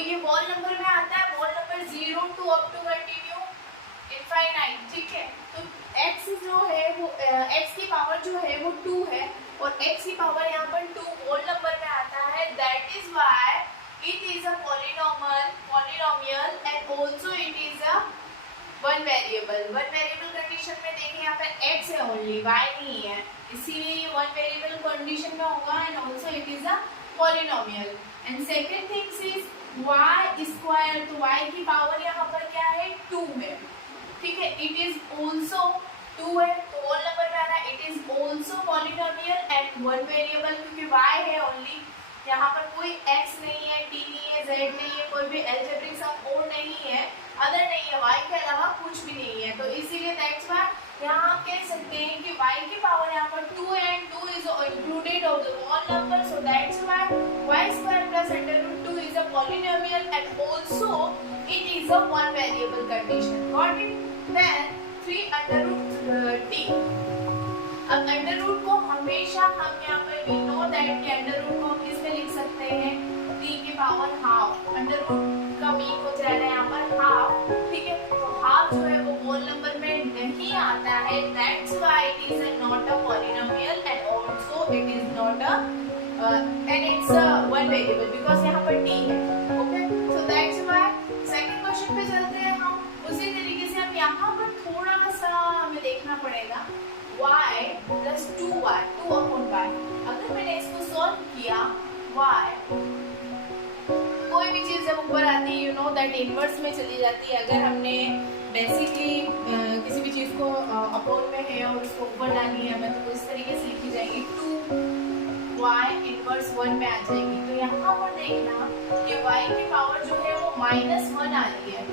ये whole number में आता है, whole number 0 two up to continue infinite, ठीक है। तो x जो है वो x की पावर जो है वो 2 है और x की पावर यहाँ पर 2 होल नंबर में आता है, that is why it is a polynomial and also it is a one variable condition में देखिए यहाँ पर x है ओनली, y नहीं है, इसीलिए ये one variable कंडीशन में होगा and also it is a polynomial। and second thing is y square, तो y की पावर यहाँ पर क्या है 2 है, ठीक है। it is also 2 है तो होल नंबर में आ रहा है, it is also polynomial and one variable क्योंकि y है ओनली, यहाँ पर कोई x नहीं है, t नहीं है, z नहीं है, कोई भी अलजेब्रिक सम और नहीं है, अदर नहीं है, y के अलावा कुछ भी नहीं है, तो इसीलिए दैट्स व्हाई यहाँ आप कह सकते हैं कि y की पावर यहाँ पर 2 है and 2 is included of the whole number, so that's why y square plus under root 2 is a polynomial and also it is a one variable condition, got it। then 3 under root t, अब under root को हमेशा हम यहाँ पर we know that कि under root को हम किस में लिख सकते हैं, t की पावर हाफ, अंडर रूट का मीन हो जा रहा है यहाँ पर हाफ, ठीक है। तो हाफ जो है वो होल नंबर में नहीं आता है, that's why it is not a polynomial and also it is not a and it's a one variable because यहाँ पर t है, okay. So that's why second question पे चलते हैं हम, उसी तरीके से हम यहाँ पर थोड़ा सा हमें देखना पड़ेगा y plus 2y 2 upon y, अगर मैंने इसको सॉल्व किया y कोई भी चीज जब ऊपर आती है यू नो दैट इनवर्स में चली जाती है, अगर हमने बेसिकली किसी भी चीज को अपॉन में है और उसको ऊपर डालनी है हमें तो इस तरीके से लिखी जाएगी 2y इनवर्स 1 में आ जाएगी। तो यहाँ पर देखना कि y की पावर जो है वो -1 आ रही है,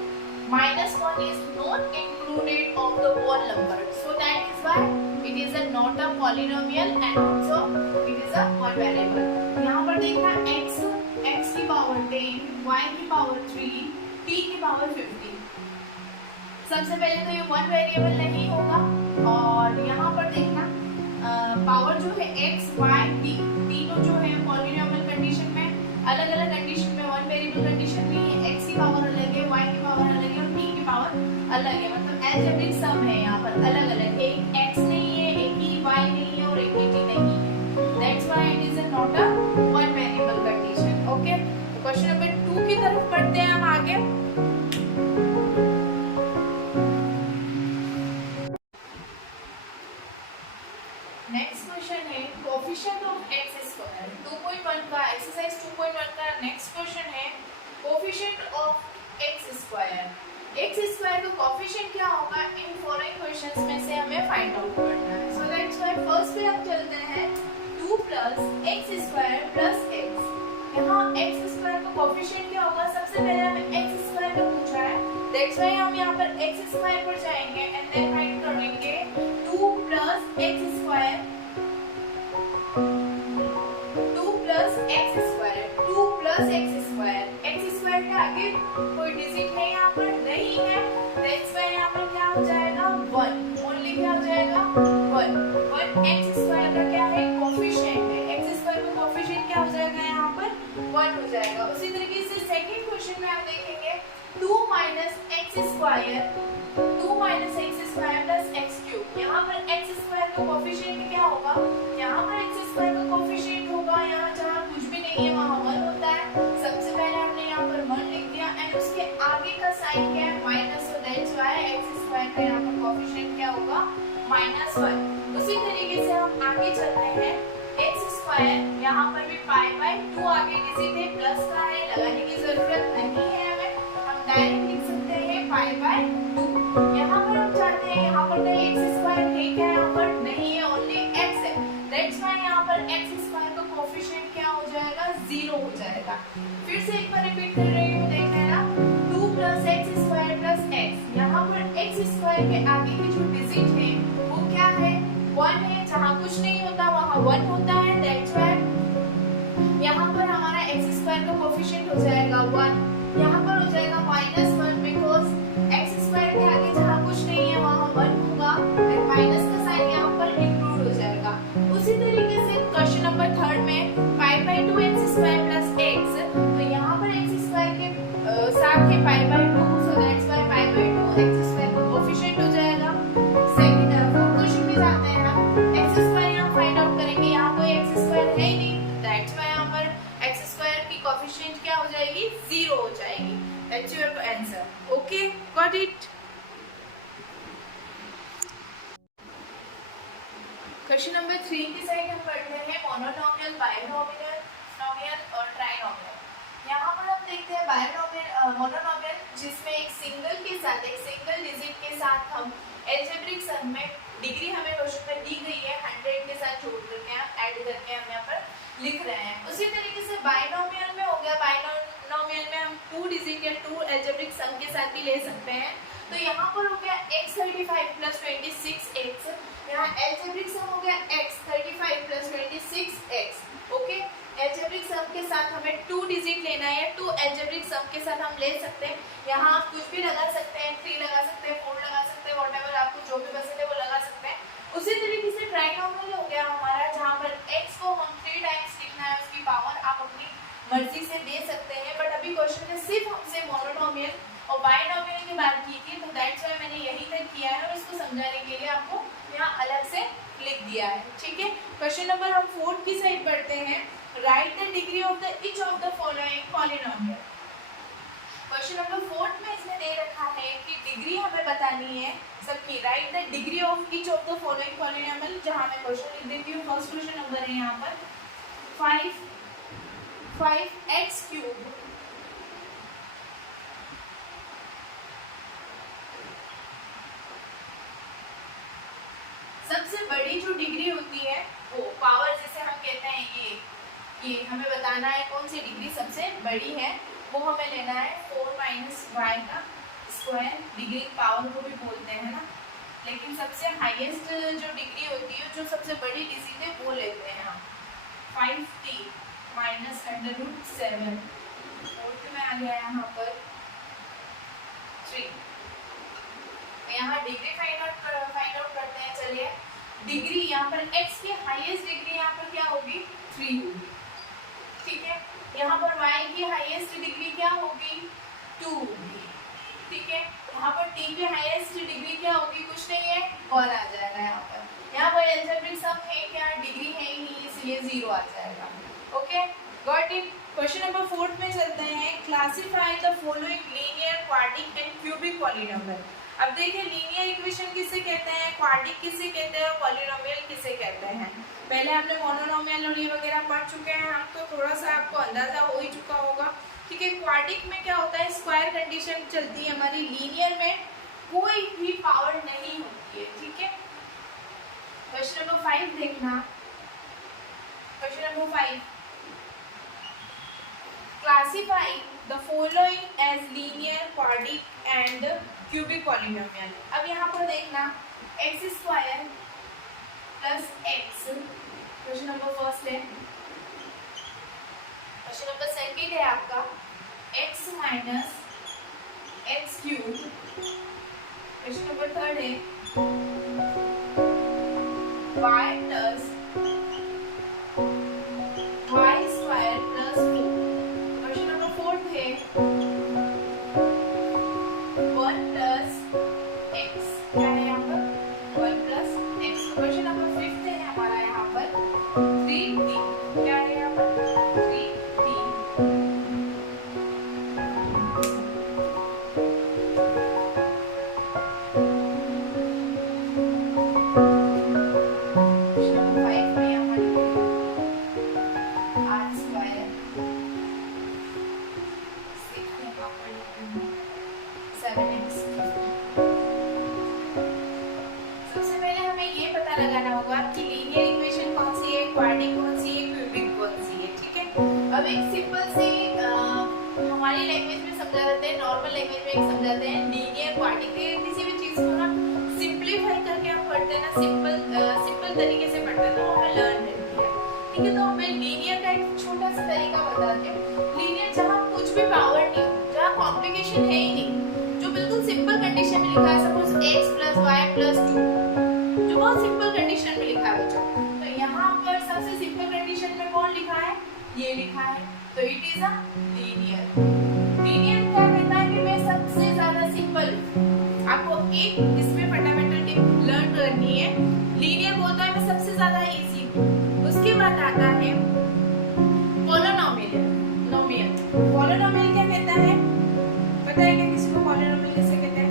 -1 is not included of the whole number, so that is why it is a not a polynomial and also it is a one variable। यहाँ पर देखना x की पावर 10, y की पावर 3, t की पावर 50। सबसे पहले तो ये वन वेरिएबल नहीं होगा और यहाँ पर देखना पावर जो है x, y, t तीनों जो है पॉलिनोमियल कंडीशन में अलग अलग कंडीशन में वन वेरिएबल कंडीशन में x की पावर अलग है, y की पावर अलग है और t की पावर अलग है, मतलब अलजेब्रिक सम है यहाँ पर अलग अलग, एक x नहीं है, एक ही y नहीं है और एक ही t नहीं है, that's why it is not a one variable condition, okay. तो क्वेश्चन नंबर 2 की तरफ बढ़ते हैं हम आगे। नेक्स्ट क्वेश्चन है कोएफिशिएंट ऑफ x स्क्वायर, 2.1 का एक्सरसाइज 2.1 का नेक्स्ट क्वेश्चन है coefficient of x square. x square का कोएफिशिएंट क्या होगा इन फॉलोइंग क्वेश्चंस में से हमें फाइंड आउट करना है। सो दैट्स व्हाई फर्स्ट पे हम चलते हैं 2 + x स्क्वायर + x। यहाँ x स्क्वायर का कोएफिशिएंट क्या होगा, सबसे पहले हमें x स्क्वायर का पूछा है, दैट्स व्हाई हम यहाँ पर x स्क्वायर पर जाएंगे एंड देन फाइंड करेंगे 2 + x square 2 + x square 2 + x square, x square के आगे कोई डिजिट है यहाँ पर नहीं है, दैट्स व्हाई यहाँ पर क्या हो जाएगा 1, ओनली क्या हो जाएगा 1 x स्क्वायर का क्या है कोएफिशिएंट है, x स्क्वायर का कोएफिशिएंट क्या हो जाएगा यहाँ पर 1 हो जाएगा। उसी तरीके से सेकंड क्वेश्चन में आप देखेंगे 2 - x square 2 - x square + x cube, यहाँ पर x स्क्वायर का कोएफिशिएंट क्या होगा, यहाँ पर x स्क्वायर का कोएफिशिएंट होगा यहाँ जहाँ कुछ भी नहीं है वहाँ 1 होता है, सबसे पहले हमने यहाँ पर 1 लिख दिया एंड उसके आगे का साइन क्या है minus, so that's why x square का यहाँ पर कोएफिशिएंट क्या होगा -1। उसी तरीके से हम आगे चलते हैं x स्क्वायर, यहाँ पर भी π/2 आगे डिजिट है प्लस का है, लगाने की जरूरत नहीं है हमें, हम डायरेक्ट लिख सकते हैं π/2। यहाँ पर हम चाहते हैं यहाँ पर कहीं x स्क्वायर है क्या, यहाँ पर नहीं है, ओनली x है, दैट्स व्हाई यहाँ पर x स्क्वायर का कोएफिशिएंट क्या हो जाएगा 0 हो जाएगा। फिर से एक बार रिपीट कर रही हूँ, देखना है ना 2 + x स्क्वायर + x, यहाँ पर x स्क्वायर के आगे की जो डिजिट है वो क्या है 1 है, जहाँ कुछ नहीं होता वहाँ 1 होता है, दैट्स व्हाई यहाँ पर हमारा x स्क्वायर का कोएफिशिएंट हो जाएगा 1, यहाँ पर हो जाएगा -1 बिकॉज़ x स्क्वायर के आगे जहाँ कुछ नहीं है वहाँ 1 होगा और माइनस का साइन यहाँ पर इंक्लूड हो जाएगा। उसी तरीके से क्वेश्चन नंबर 3 में π/2 x स्क्वायर + x, तो यहाँ पर x स्क्वायर के गॉट इट? क्वेश्चन नंबर 3 की साइड हम पढ़ते हैं मोनोनोमियल, बाइनोमियल, नोमियल और ट्राइनोमियल। यहाँ पर हम देखते हैं बाइनोमियल, मोनोनोमियल जिसमें एक सिंगल डिजिट के साथ हम एल्जेब्रिक सम में डिग्री हमें क्वेश्चन में दी गई है 100 के साथ जोड़ करके हम ऐड करके हम यहाँ पर लिख रहे हैं। उसी तरीके से बाइनोमियल में हो गया, बाइनोमियल में हम 2 डिजिट या 2 एल्जेब्रिक सम के साथ भी ले सकते हैं। तो यहाँ पर हो गया x35 + 26x, यहाँ एल्जेब्रिक सम हो गया x35 + 26x। Okay, algebraic sum के साथ हमें 2 डिजिट लेना है, 2 एल्जेब्रिक सम के साथ हम ले सकते हैं। यहाँ आप कुछ भी लगा सकते हैं, 3 लगा सकते हैं, 4 लगा सकते हैं, व्हाटएवर आपको जो भी पसंद है वो लगा सकते हैं। उसी तरीके से ट्राइनोमियल हो गया हमारा, जहाँ पर x को हम 3 टाइम्स लिखना है, उसकी पावर आप अपनी मर्जी से दे सकते हैं। बट अभी क्वेश्चन में सिर्फ हमसे मोनोनोमियल और बाइनोमियल की बात की थी, तो दैट्स व्हाई मैंने यही तक किया है और इसको समझाने के लिए आपको यहाँ अलग से लिख दिया है। ठीक है, क्वेश्चन नंबर हम 4 की साइड पढ़ते हैं। Right the degree of the each of the following polynomial. Question number 4 में इसमें दे रखा है कि डिग्री हमें बतानी है सबकी। Right the degree of each of the following polynomial, जहाँ मैं क्वेश्चन लिख देती हूँ। फर्स्ट क्वेश्चन नंबर है यहाँ पर 5x³ सबसे बड़ी जो डिग्री होती है वो पावर, जिसे हम कहते हैं ये हमें बताना है कौन सी डिग्री सबसे बड़ी है, वो हमें लेना है 4 - y²। डिग्री पावर को भी बोलते हैं ना, लेकिन सबसे हाईएस्ट जो डिग्री होती है, जो सबसे बड़ी डिजिट है, वो लेते हैं हम 5t - √7। फोर्थ में आ गया यहाँ पर 3। यहाँ डिग्री फाइंड आउट करते हैं। चलिए, डिग्री यहाँ पर x की हाईएस्ट डिग्री यहाँ पर क्या होगी? 3 होगी। ठीक है, यहाँ पर y की हाईएस्ट डिग्री क्या होगी? 2 होगी। ठीक है, यहाँ पर t की हाईएस्ट डिग्री क्या होगी? कुछ नहीं है, 1 आ जाएगा। यहाँ पर एल्जेब्रिक सम है क्या? डिग्री है ही नहीं, इसलिए 0 आ जाएगा। Okay, got it? Question number 4 में चलते हैं। Classify the following linear, quadric and cubic polynomial. अब देखिए, लीनियर इक्वेशन किसे कहते हैं, क्वाड्रिक किसे कहते हैं और पॉलिनोमियल किसे कहते हैं। पहले आपने मोनोनोमियल और ये वगैरह पढ़ चुके हैं हम, तो थोड़ा सा आपको अंदाजा हो ही चुका होगा। ठीक है, क्वाड्रिक में क्या होता है? स्क्वायर कंडीशन चलती है हमारी। लीनियर में कोई भी पावर नहीं होती है। ठीक है, क्वेश्चन नंबर 5 देखना। Question number 5, classify the following as linear, quadratic and cubic polynomial। अब यहाँ पर देखना x² + x, question number first है। क्वेश्चन नंबर सेकंड है आपका x - x³। Question number third है y + y² + 4। Question number fourth है 1 + x। क्या है यहाँ पर? 1 + x। क्वेश्चन नंबर 5 है हमारा यहाँ पर 3t। क्या है यहाँ पर? 3t। क्वेश्चन नंबर 5 में यहाँ पर r²। 7x। सबसे पहले हमें ये पता लगाना होगा कि लीनियर इक्वेशन कौन सी है, क्वाड्रिक कौन सी है, क्यूबिक कौन सी है। ठीक है, अब एक सिंपल सी हमारी लैंग्वेज में समझा देते हैं, नॉर्मल लैंग्वेज में एक समझाते हैं। लीनियर, क्वाड्रिक, किसी भी चीज को ना सिंपलीफाई करके हम पढ़ते हैं ना, सिंपल तरीके से पढ़ते हैं, तो हमें लर्न मिलती है। ठीक है, तो हमें लीनियर का एक छोटा सा तरीका बताते हैं। लीनियर जहाँ कुछ भी पावर नहीं हो, जहाँ कॉम्प्लिकेशन है ही नहीं, जो बिल्कुल सिंपल कंडीशन में लिखा है, सपोज x + y + 2, जो बहुत सिंपल कंडीशन में लिखा है बच्चों। तो यहाँ पर सबसे सिंपल कंडीशन में कौन लिखा है? ये लिखा है, तो it is a linear. Linear क्या कहता है कि मैं सबसे ज्यादा सिंपल, आपको एक इसमें फंडामेंटल टिप लर्न करनी है। लीनियर बोलता है मैं सबसे ज्यादा इजी। उसके बाद आता है पॉलिनोमियल। पॉलिनोमियल क्या कहता है? पता है क्या किसी को पॉलिनोमियल किसे कहते हैं?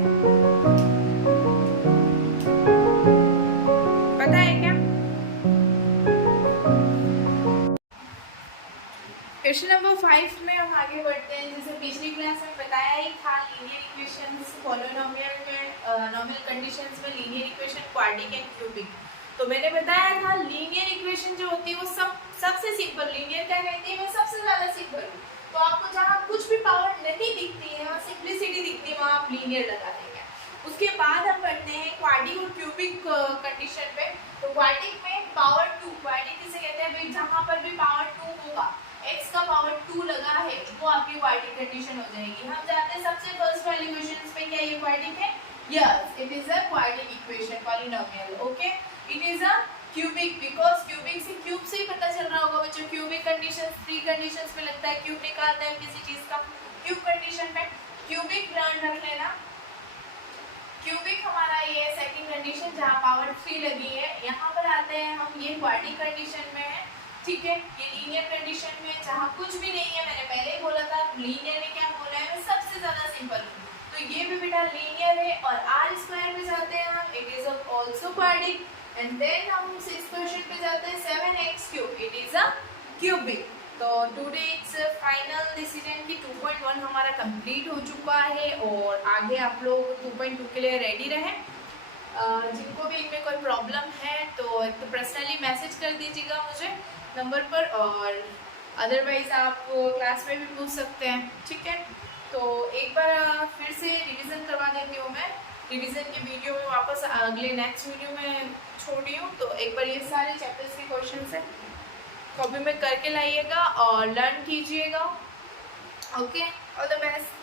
5 में हम आगे बढ़ते हैं। जैसे पिछली क्लास में बताया ही था, लीनियर इक्वेशंस, पॉलिनोमियल में नॉर्मल कंडीशंस में linear equation, quadric and cubic. तो मैंने बताया था लीनियर इक्वेशन जो होती है वो सबसे सिंपल, लीनियर क्या कहती है, मैं सबसे ज़्यादा सिंपल। तो आपको जहाँ कुछ भी पावर नहीं दिखती है, वहाँ सिंप्लिसिटी दिखती है, वहाँ आप लीनियर लगा देंगे। उसके बाद हम बढ़ते हैं क्वाड्रिक और क्यूबिक कंडीशन पे। तो क्वाड्रिक में पावर 2, क्वाड्रिक किसे कहते हैं भाई, जहाँ पर भी पावर 2 होगा, x का पावर 2 लगा है, वो आपकी क्वाड्रिक कंडीशन हो जाएगी। हम जाते हैं सबसे फर्स्ट वाली इक्वेशन पे, क्या ये क्वाड्रिक है? Yes, it is a quadric equation, polynomial. Okay, it is a cubic, because cubic से, क्यूब से ही पता चल रहा होगा बच्चों, क्यूबिक कंडीशन 3 कंडीशंस में लगता है, क्यूब निकालते हैं किसी चीज का क्यूब कंडीशन पे। क्यूबिक ध्यान रख लेना, क्यूबिक हमारा ये सेकंड कंडीशन जहाँ पावर 3 लगी है। यहाँ पर आते हैं हम, ये क्वाड्रिक कंडीशन में है, ठीक है। ये लीनियर कंडीशन में जहाँ कुछ भी नहीं है, मैंने पहले ही बोला था लीनियर में क्या बोला है, मैं सबसे ज्यादा सिंपल हूँ। तो ये भी बेटा लीनियर है। और आर स्क्वायर पे जाते हैं हम, it is also quadric. And then हम 6 क्वेश्चन पे जाते हैं, 7x cube, it is a cubic. तो टुडे इट्स फाइनल डिसीजन की 2.1 हमारा कंप्लीट हो चुका है, और आगे आप लोग 2.2 के लिए रेडी रहें। जिनको भी इनमें कोई प्रॉब्लम है तो पर्सनली मैसेज कर दीजिएगा मुझे नंबर पर, और अदरवाइज आप क्लास में भी पूछ सकते हैं, ठीक है। तो एक बार फिर से रिवीजन करवा देती हूँ मैं, रिवीजन के वीडियो में वापस अगले नेक्स्ट वीडियो में छोड़ी हूँ। तो एक बार ये सारे चैप्टर्स के क्वेश्चन है कॉपी में करके लाइएगा और लर्न कीजिएगा। Okay, all the best.